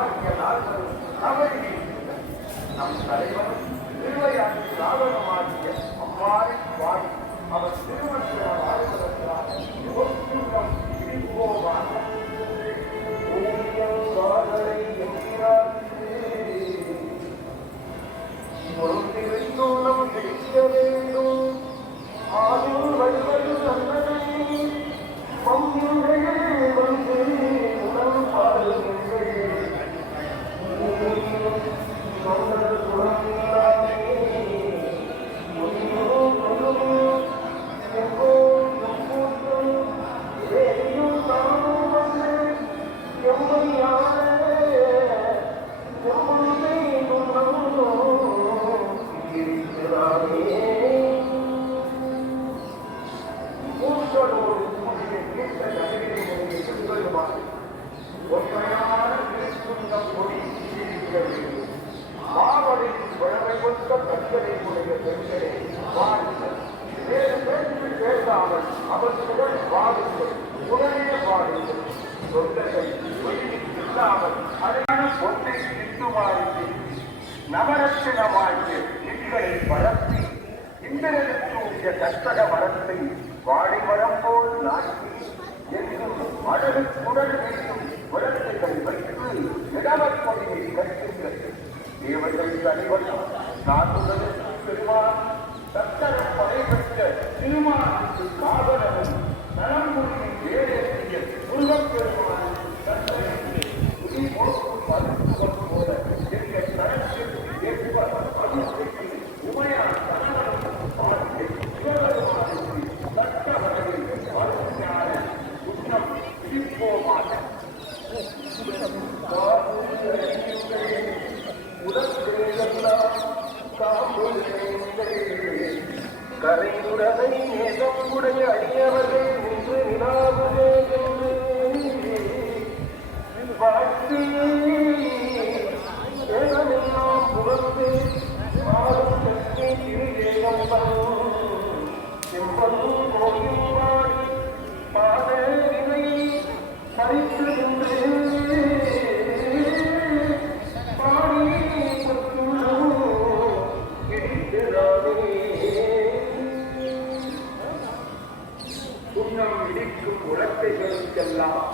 ஆகிய நாள்களும் தவறி நம் தலைவனும் திருவையாற்று சாதகமாகிய அம்மாவை வாடி அவர் திருமணத்தில் வாழ்வதற்காக இருப்போவாக பொறுத்திருந்தோம் கிடைக்க வேண்டும் ஆளும் வருவது தந்தனை பங்குடைய வந்து உணவு பாடுங்கள் அவர்களுடன் வாடுங்கள் உடனே வாடுங்கள் தொண்டர்கள் இல்லாமல் அழகான பொன்னை சிந்துமாய்ந்து நவரத்தினமாய்ந்து திங்களை பரப்பி இந்திரனுக்கு கற்பக மரத்தை வாடிமரம் போல் நாட்டி என்றும் அழகு குடல் வீசும் விளக்குகள் வைத்து இடமற்பொழியை கற்கின்றது தேவர்கள் அனைவரும் நாட்டுடன் பெருமான் சத்தரம் படைபெற்ற திருமானுக்கு காதலனும் நலம்புரியின் வேலைய முருகப்பெருமான் சத்தரித்து உயிர் போக்கும் மருத்துவம் போல எங்கள் தரத்தில் ஏற்பட அனுசரித்து உமையான் கணவனும் பாடிய சிவபெருமானுக்கு சட்ட வகையில் மருத்துவமான குற்றம் விழிப்போமாக கரையுடனை நேசமுடைய அடியவர்கள் நின்று நிலாவுவே என்று வாழ்த்தி ஏகமெல்லாம் புகழ்ந்து மாறும் சக்தி திருஜேகம்பன் செம்பன் கோயில் வாடி பாதையை பறித்து நின்று உலக்கைகளுக்கெல்லாம்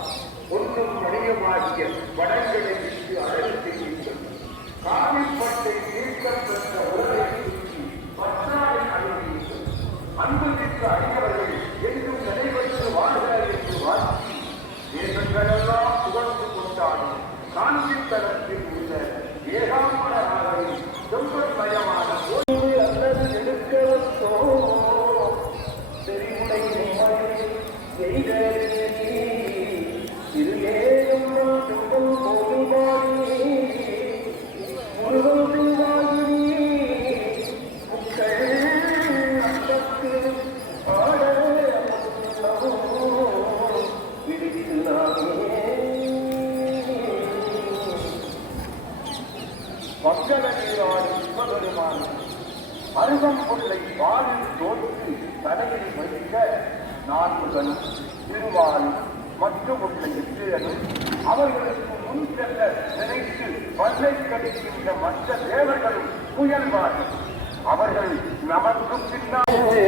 ஒன்றும் மணியமாகிய வடங்களை விட்டு அழகு செய்யுங்கள் காவிப்பட்டை நீக்கம் பெற்ற உலகை சுற்றி பற்றாடை அணுகுங்கள் அன்பு மிக்க அடியவர்கள் என்றும் நினைவற்று வாழ்க என்று வாழ்த்தி தேசங்களெல்லாம் புகழ்ந்து கொண்டாடும் காஞ்சி தளத்தில் உள்ள ஏகாம்பரனாக செம்பன்மயமான கோயிலை அல்லது எடுக்கவோ தெரிவுடை அருகம்புல்லை வானில் தோற்று தலையில் வைக்க நான்குகளும் திருவாலும் மற்றும் உள்ள எத்திரனும் அவர்களுக்கு முன் செல்ல நினைத்து பல்லை கடிக்கின்ற மற்ற தேவர்களும் முயல்வார்கள் அவர்கள் நமக்கு பின்னாலே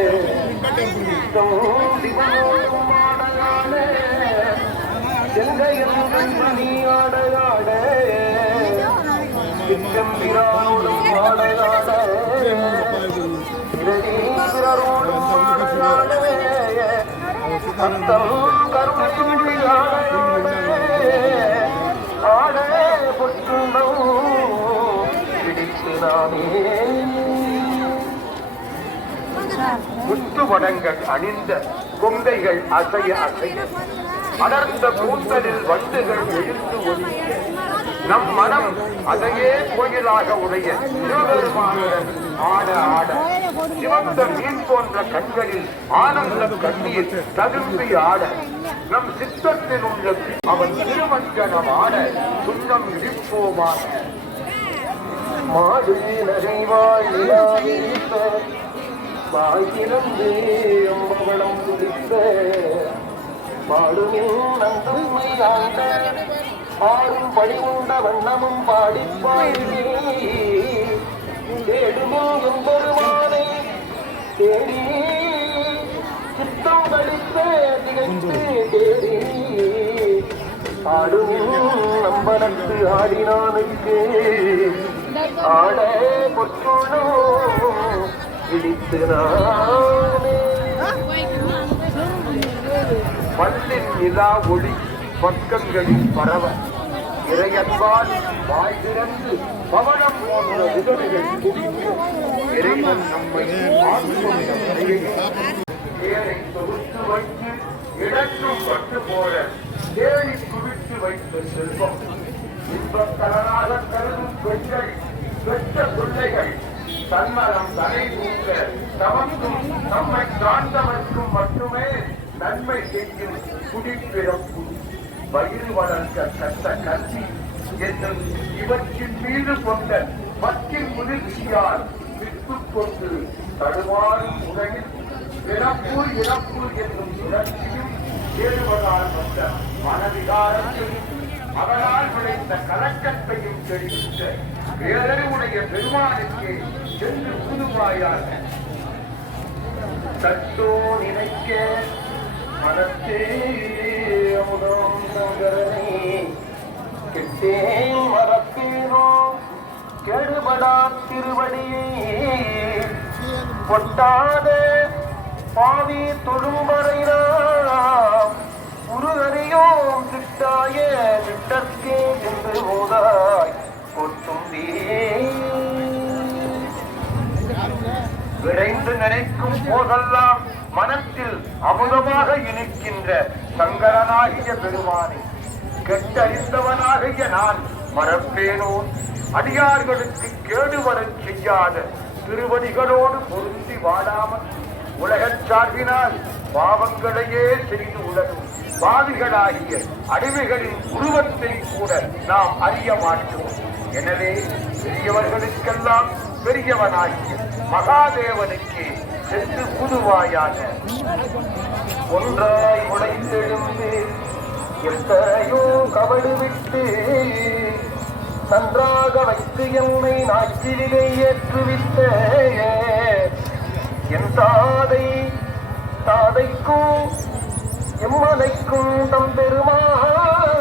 முத்துவடங்கள் அணிந்த கொங்கைகள் அசைய அசைய அடர்ந்த கூந்தலில் வண்டுகள் எழுந்து ஒதுங்கிய நம் மனம் அதையே கோயிலாக உடைய சிவபெருமானுடன் ஆட ஆட சிவந்த மீன் போன்ற கண்களில் ஆனந்த கண்ணீர் ததும்பி ஆட நம் சித்தத்தில் உள்ள அவன் திருமஞ்சனம் ஆட சுண்ணம் இடிப்போமாக மாடு நகைவாயிலாயிருப்ப வாய்கிழந்தே அம்பவளம் துடித்த பாடுமே நந்தமையாண்ட ஆறும் பணி உண்ட வண்ணமும் பாடி பாடி தேடுமோ எம்பெருமானை தேடி சித்தம் கழித்து திகைத்து தேடி ஆடும் நம்பனத்து ஆடினானுக்கு ஆட பொற்றுள்ளோ இடித்து நானே மண்ணின் நிலா ஒளி பக்கங்களில் பரவ இறையன்பால் வாய் திறந்து பவனம் போன்ற விதவைகள் குடித்து இறைவன் நம்மை ஆட்கொண்ட முறையை தேரை தொகுத்து வைத்து இடற்றும் பட்டு போல தேடி குவித்து வைத்த செல்வம் இன்பக்கலனாக கருதும் பெண்கள் பெற்ற பிள்ளைகள் தன்மரம் தலை தூக்க தமக்கும் நம்மை சார்ந்தவர்க்கும் மட்டுமே நன்மை செய்யும் குடிப்பிறப்பு வயிறு வளர்க்க கற்ற கல்வி என்னும் இவற்றின் மீது கொண்ட மத்தின் முதிர்ச்சியால் விட்டுக் கொண்டு தடுமாறும் உலகில் பிறப்பு இறப்பு என்னும் சுழற்சியும் ஏறுவதால் வந்த மனவிகாரத்தையும் அவரால் விளைந்த கலக்கத்தையும் தெரிவித்த பேரறிவுடைய பெருமானுக்கு சென்று புதுவாயாக தட்டோ நினைக்க மனத்தே அமுதம் சங்கரனே கெட்டே மறப்பேனோ கெடுபடா திருவடியே பொட்டாத பாவி தொழும்பறையாம் உருகறியோம் திட்டாய திட்டற்கே என்று போதாய் கொத்தும்பே விரைந்து நினைக்கும் போதெல்லாம் மனத்தில் அமுதமாக இனிக்கின்ற சங்கரனாகிய பெருமானை கெட்டறிந்தவனாகிய நான் மறப்பேனோ அடியார்களுக்கு கேடு வரச் செய்யாத திருவடிகளோடு பொருந்தி வாடாமல் உலகச் சார்பினால் பாவங்களையே செய்து உலகும் பாவிகளாகிய அடிமைகளின் உருவத்தை கூட நாம் அறிய மாட்டோம். எனவே பெரியவர்களுக்கெல்லாம் பெரியவனாகிய மகாதேவனுக்கு சென்று புதுவாயாக ஒன்றாய் உழைத்தெழுந்து எத்தனையோ கவடு விட்டு நன்றாக வைத்து என்னை நாச்சிலே ஏற்றுவித்த என் தாதைக்கும் எம்மனைக்கும் தம் பெருமான்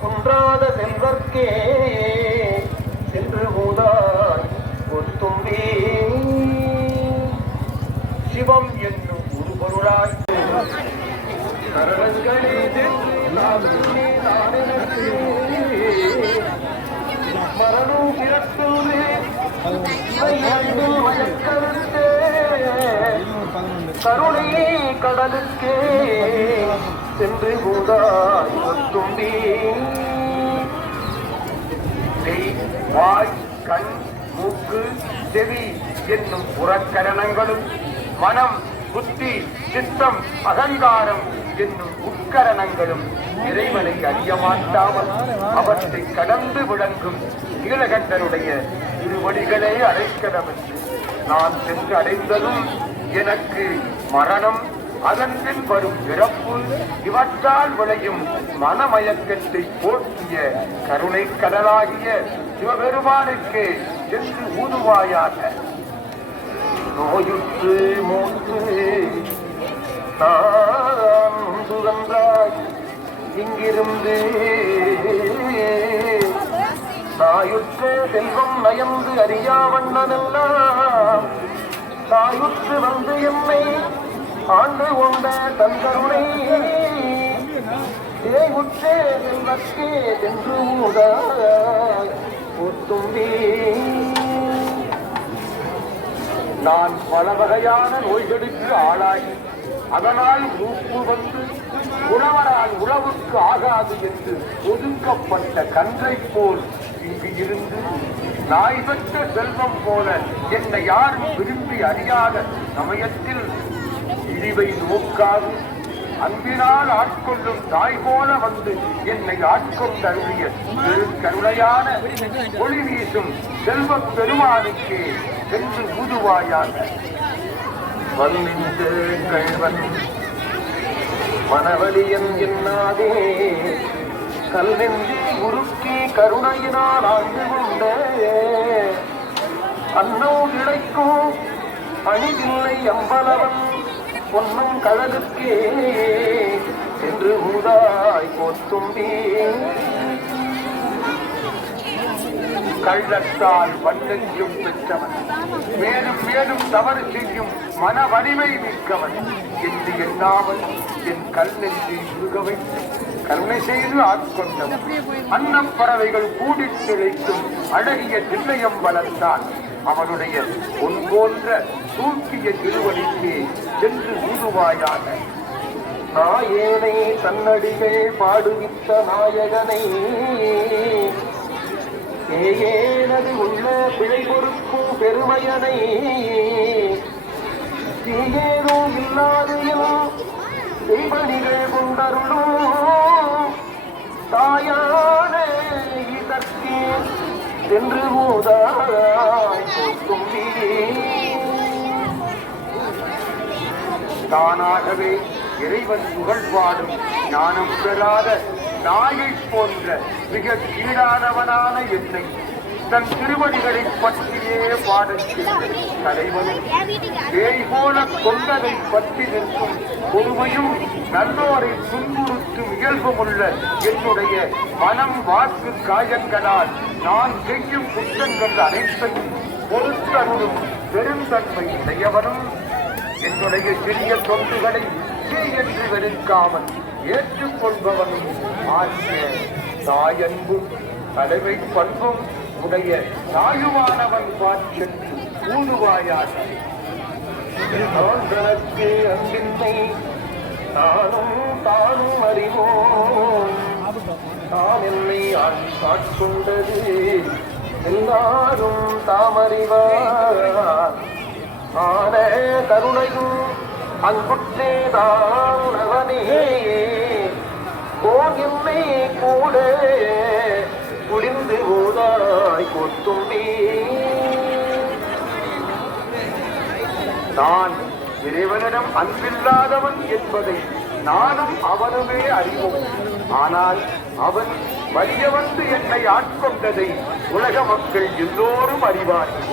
குன்றாத செல்வர்க்கே சென்று போதாய் ஒத்தும்பே சிவம் என்னும் ஒரு பொருளாய் கரங்களே மரணம் பிறத்துள்ளே கருணை கடலுக்கே சென்று போதாய் ஒத்தும்பே வாய் கண் மூக்கு செவி என்னும் புறக்கரணங்களும் மனம் புத்தி சித்தம் அகங்காரம் என்னும் உட்கரணங்களும் இறைவனை அறிய மாட்டாமல் அவற்றை கடந்து விளங்கும் நீலகண்டனுடைய திருவடிகளை அடைக்கலம் என்று நான் சென்று அடைந்ததும் எனக்கு மரணம் அதன் பின் வரும் பிறப்பு இவற்றால் விளையும் மனமயக்கத்தை போற்றிய கருணை கடலாகிய சிவபெருமானுக்கு சென்று ஊதுவாயாக நோயுற்று மூன்று நான் சுகன்றாய் இங்கிருந்து தாயுற்ற செல்வம் நயந்து அறியாவண்ணதெல்லாம் தாயுற்று வந்து என்னை ஆண்டு கொண்ட தந்தருணை தேவுற்றே செல்வக்கே சென்று ஊதும்பே நான் பல வகையான நோய்களுக்கு ஆளாகி அதனால் மூப்பு வந்து உழவரால் உழவுக்கு ஆகாது என்று ஒதுக்கப்பட்ட கன்றை போல் இங்கு இருந்து நாய் பெற்ற செல்வம் போல என்னை யாரும் விரும்பி அறியாத சமயத்தில் இழிவை நோக்காது அன்பினால் ஆட்கொள்ளும் தாய் போல வந்து என்னை ஆட்கொண்டு அருளிய கருணையான ஒளி வீசும் செல்வப் பெருமானுக்கு சென்று ஊதுவாயாக வல்லிந்து கழ்வன் மனவலியன் என்னாதே கல்நெஞ்சி உருக்கி கருணையினால் ஆண்டு கொண்ட அன்னம் கிடைக்கும் அணிவில்லை அம்பலவன் பொன்னும் கழலுக்கே என்று ஊதாய் போத்தும்பி கள்ளத்தால் வண்ணெஞ்சும் பெற்றவன் மேலும் மேலும் தவறு செய்யும் மன வலிமை மிக்கவன் என்று எண்ணாமல் என் கல்நெஞ்சை உருக வைத்து கருணை செய்து ஆட்கொண்டவன் அன்னப்பறவைகள் கூடித் திளைக்கும் அழகிய திண்ணையம் வளர்த்தான் அவனுடைய பொன் போன்ற தூக்கிய திருவடிக்கே சென்று ஊதுவாயாக நாயேனை தன்னடிகள் பாடுவித்த நாயகனை ஏனது உள்ள பிழை பொறுக்கும் பெருமையனை ஏதோ இல்லாதையும் செய்வனிகள் கொண்டருளும் தாயான இதற்கே சென்று போதாய் தும்பி தானாகவே இறைவன் புகழ் பாடும் ஞானம் பெறாத நாயை போன்ற மிக கீழானவனான என்னை தன் திருவடிகளை பற்றியே பாடச் தலைவனும் பேய் போல கொண்டதை பற்றி நிற்கும் பொறுமையும் நல்லோரை துன்புறுத்தும் இயல்புமுள்ள என்னுடைய மனம் வாக்கு காயங்களால் நான் செய்யும் குற்றங்கள் அனைத்தையும் பொறுத்தருளும் பெருந்தன்மை உடையவனும் என்னுடைய சிறிய தொண்டுகளை என்று வெறுக்காமல் ஏற்றுக்கொள்பவனும் ஆகிய தாயன்பும் தலைமை பண்பும் உடைய தாயுமானவன் பார்த்து ஊதுவாயாக தனக்கு அன்பின்மை நானும் தானும் அறிவோம் நாம் என்னை ஆட்கொண்டது எல்லாரும் தாமறிவார் ஆன கருணையும் அன்புற்றேதான் அவனே போன் என்னை கூட குளிர்ந்து போதாய் கொத்தும்பி நான் இறைவனிடம் அன்பில்லாதவன் என்பதை நானும் அவனுமே அறிவோம் ஆனால் அவன் வலியவந்து என்னை ஆட்கொண்டதை உலக மக்கள் எல்லோரும் அறிவார்கள்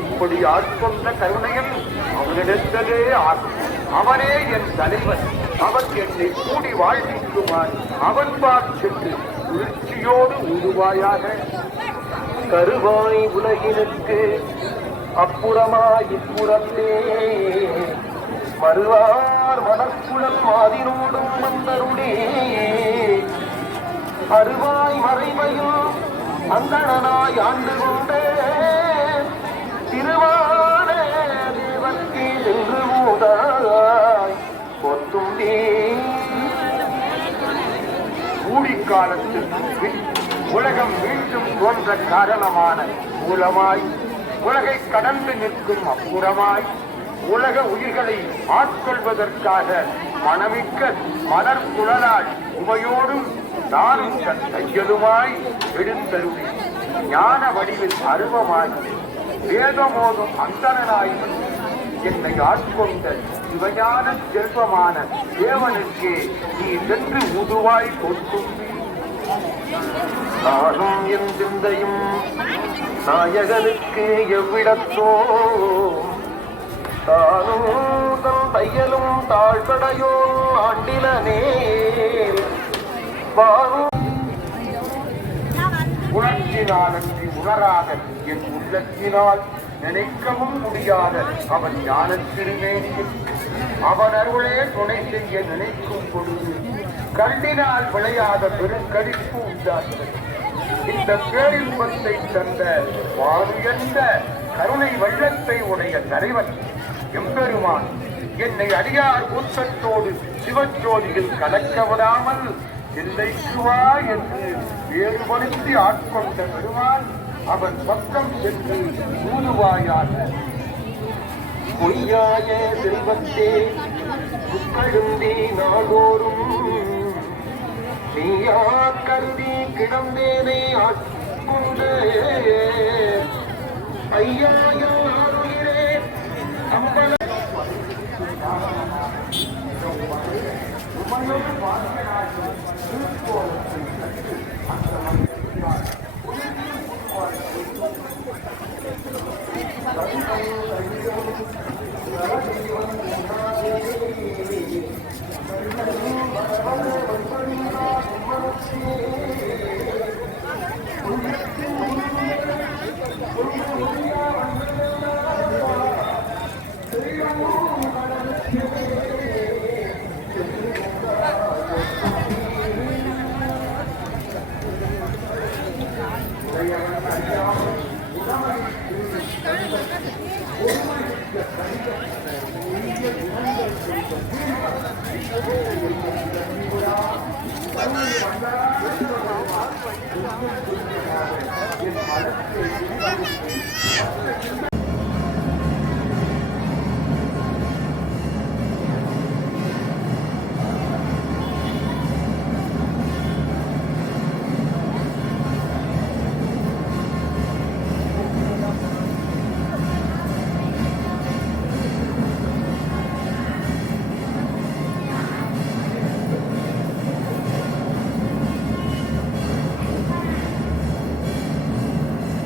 இப்படி ஆட்கொண்ட கருணையன் அவனிடத்திலே ஆகும் அவனே என் தலைவன் அவன் என்னை கூடி வாழ்விக்குமான் அவன் பார்த்து உணர்ச்சியோடு ஊதுவாயாக கருவாய் உலகினுக்கு அப்புறமாய் இப்புறத்தே மறுவார் மனக்குழல் மாதினோடும் வந்தருடே அருவாய் மறைமையும் அந்தணனாய் ஆண்டு கொண்ட திருவான தேவர்க்கு சென்று மூதாய் கொத்தும்பி கூடிக்காலத்தில் உலகம் மீண்டும் தோன்ற காரணமான மூலமாய் உலகை கடந்து நிற்கும் அப்புறமாய் உலக உயிர்களை ஆட்கொள்வதற்காக மனமிக்க மலர் குழலால் உமையோடும் நானும் தையலுமாய் எடுத்தருவி ஞான வடிவில் அருவமாகி வேதமோதும் அந்தனாய் என்னை ஆட்கொண்ட சிவஞான செல்வமான தேவனுக்கே நீ சென்று உதுவாய் கொடுக்கும் நானும் என் சிந்தையும் நாயகனுக்கு எவ்விடத்தோ தானும் தன் தையலும் தாழ்படையோ ஆண்டிலனே உணர்ச்சினாலன்றி உணராத என் உள்ளத்தினால் நினைக்கவும் முடியாத அவன் ஞானத்திருமேனியில் அவன் அருளே துணை செய்ய நினைக்கும் பொழுது கண்டினால் விளையாத பெருங்கடிப்பு உண்டாகிறது இந்த பேரின்பத்தை தந்த வானுயர்ந்த கருணை வெள்ளத்தை உடைய தலைவன் எம்பெருமான் என்னை அடியார் கூட்டத்தோடு சிவஜோதியில் கலக்க விடாமல் எல்லைக்கு வா என்று வேறுபடுத்தி ஆட்கொண்ட பெருமான் அவன் பக்கம் சென்று ஊதுவாயாக பொய்யாய செல்வத்தே புக்கழுந்தி நாள்தோறும் நீயா கருதி கிடந்தேனை ஆட்கொண்டு ஐயாயிரே அம்பல உமையோடு பார்க்கிறார்கள் அறியாமல்